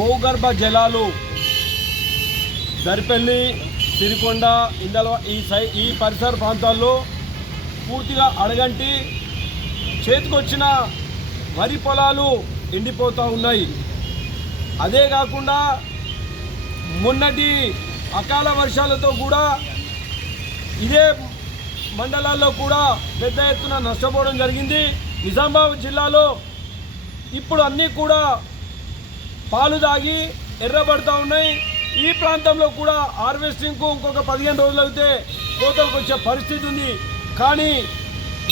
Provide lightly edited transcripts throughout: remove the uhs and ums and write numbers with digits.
భూగర్భ జలాలు దరిపల్లి, సిరికొండ, ఇందల ఈ పరిసర ప్రాంతాల్లో పూర్తిగా అడగంటి చేతికొచ్చిన వరి పొలాలు ఎండిపోతూ ఉన్నాయి. అదే కాకుండా మొన్నటి అకాల వర్షాలతో కూడా ఇదే మండలాల్లో కూడా పెద్ద ఎత్తున నష్టపోవడం జరిగింది. నిజామాబాద్ జిల్లాలో ఇప్పుడు అన్నీ కూడా పాలు దాగి ఎర్రబడుతూ ఉన్నాయి. ఈ ప్రాంతంలో కూడా హార్వెస్టింగ్కు ఇంకొక 15 రోజులు అయితే కోతలకు వచ్చే పరిస్థితి ఉంది. కానీ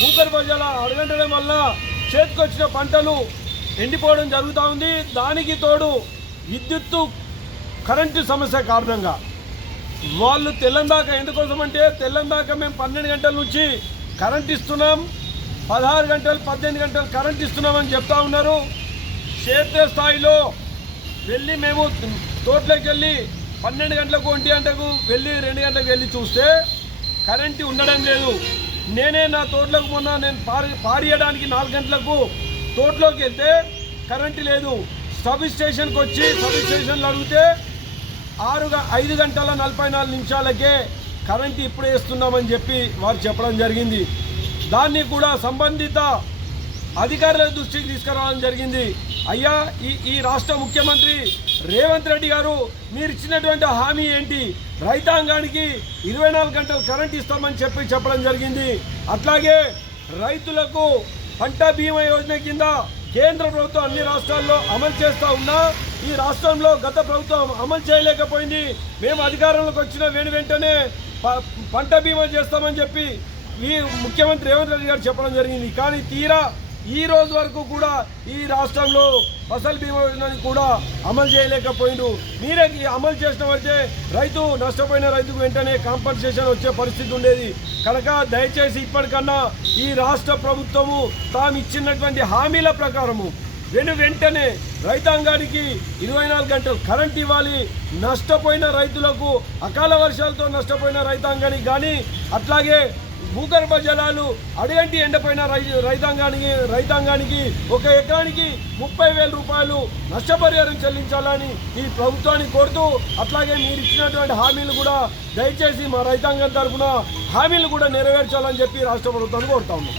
భూగర్భ జలాలు అడగంటడం వల్ల చేతికొచ్చిన పంటలు ఎండిపోవడం జరుగుతూ ఉంది. దానికి తోడు విద్యుత్తు కరెంటు సమస్య కారణంగా వాళ్ళు తెల్లందాక ఎందుకోసం అంటే తెల్లందాక మేము 12 గంటల నుంచి కరెంట్ ఇస్తున్నాం, 16 గంటలు 18 గంటలు కరెంట్ ఇస్తున్నామని చెప్తా ఉన్నారు. క్షేత్ర స్థాయిలో వెళ్ళి మేము తోటలోకి వెళ్ళి 12 గంటలకు 1 గంటకు వెళ్ళి 2 గంటలకు వెళ్ళి చూస్తే కరెంటు ఉండడం లేదు. నేనే నా తోటలోకి మొన్న నేను పారియడానికి 4 గంటలకు తోటలోకి వెళ్తే కరెంటు లేదు. సబ్ స్టేషన్కి వచ్చి సబ్ స్టేషన్లు అడిగితే 5 గంటల 44 నిమిషాలకే కరెంటు ఇప్పుడే ఇస్తున్నామని చెప్పి వారు చెప్పడం జరిగింది. దాన్ని కూడా సంబంధిత అధికారుల దృష్టికి తీసుకురావడం జరిగింది. అయ్యా, ఈ రాష్ట్ర ముఖ్యమంత్రి రేవంత్ రెడ్డి గారు మీరు ఇచ్చినటువంటి హామీ ఏంటి? రైతాంగానికి 24 గంటలు కరెంట్ ఇస్తామని చెప్పడం జరిగింది. అట్లాగే రైతులకు పంట బీమా యోజన కింద కేంద్ర ప్రభుత్వం అన్ని రాష్ట్రాల్లో అమలు చేస్తూ ఉన్నా ఈ రాష్ట్రంలో గత ప్రభుత్వం అమలు చేయలేకపోయింది. మేము అధికారంలోకి వచ్చిన వెంటనే పంట బీమా చేస్తామని చెప్పి ముఖ్యమంత్రి రేవంత్ రెడ్డి గారు చెప్పడం జరిగింది. కానీ తీరా ఈ రోజు వరకు కూడా ఈ రాష్ట్రంలో ఫసల్ బీమా యోజనని కూడా అమలు చేయలేకపోయిండు. మీరే అమలు చేసిన వస్తే రైతు నష్టపోయిన రైతుకు వెంటనే కాంపన్సేషన్ వచ్చే పరిస్థితి ఉండేది. కనుక దయచేసి ఇప్పటికన్నా ఈ రాష్ట్ర ప్రభుత్వము తాము ఇచ్చినటువంటి హామీల ప్రకారము వెంటనే రైతాంగానికి 24 గంటలు కరెంట్ ఇవ్వాలి. నష్టపోయిన రైతులకు అకాల వర్షాలతో నష్టపోయిన రైతాంగానికి కానీ అట్లాగే భూగర్భ జలాలు అడగంటి ఎండిపోయిన రైతాంగానికి 1 ఎకరానికి 30,000 రూపాయలు నష్టపరిహారం చెల్లించాలని ఈ ప్రభుత్వాన్ని కోరుతూ అట్లాగే మీరు ఇచ్చినటువంటి హామీలు కూడా దయచేసి మా రైతాంగం తరఫున హామీలు కూడా నెరవేర్చాలని చెప్పి రాష్ట్ర ప్రభుత్వాన్ని కోరుతా ఉన్నాం.